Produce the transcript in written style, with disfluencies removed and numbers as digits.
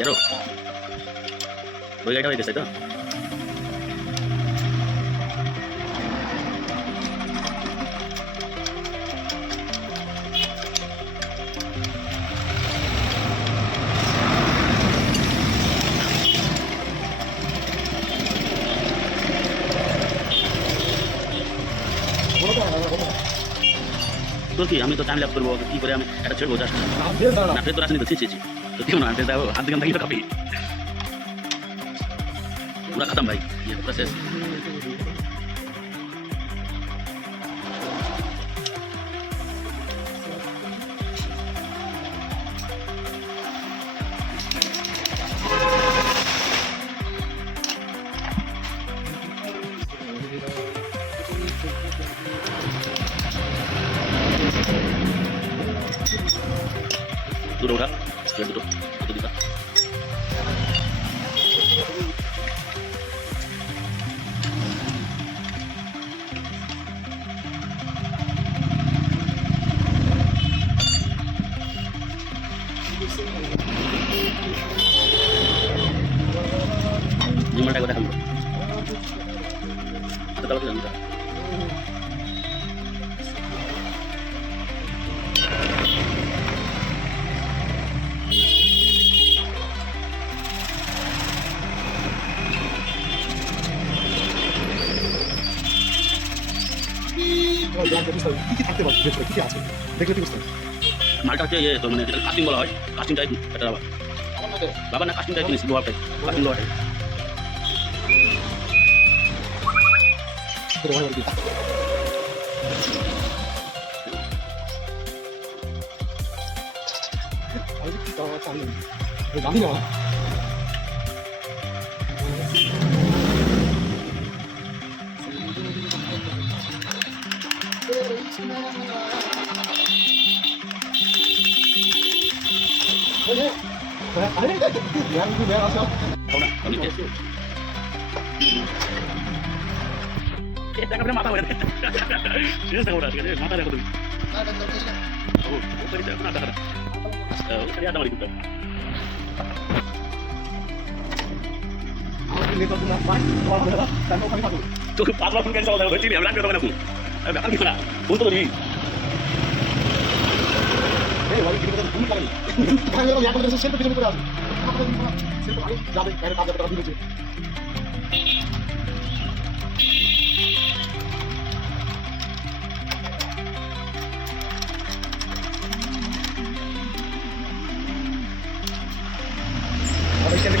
তেরো ওই গাড়িটা হয়ে গেছে তো তোর কি আমি তো টাইম ল্যাপ করবো কি করে আমি এটা ছেড়বো জাস্ট না ফের তোর আসেনি তো ছি তো কেউ না হাত দিকে থাকি তো কাপি पूरा खत्म भाई ये प्रोसेस दूर उठा तो दिखा জিমাটা কথা খাবো হাতে তালা জানি না মালটা হচ্ছে ইয়ে তো মানে যেটা কাস্টিং বলা হয় কাস্টিং টাইপ এটা বাবা না কাস্টিং টাইপ জিনিস লোহার টাইপ কাস্টিং লোহার টাইপ জানি না মাথা মাথা দেখো তুমি তোকে 5 লাখ টাকা চাওয়া হয়েছিল আমি লাগবে তখন আপনি ব্যাপার কি না বলতো তো নি এই ওই কি করে তুমি পারেন আমি তো এখন সেলফি পিছনে করে আসি সেলফি ভালো যাবে বাইরে কাজ করতে দিচ্ছে আর এখানে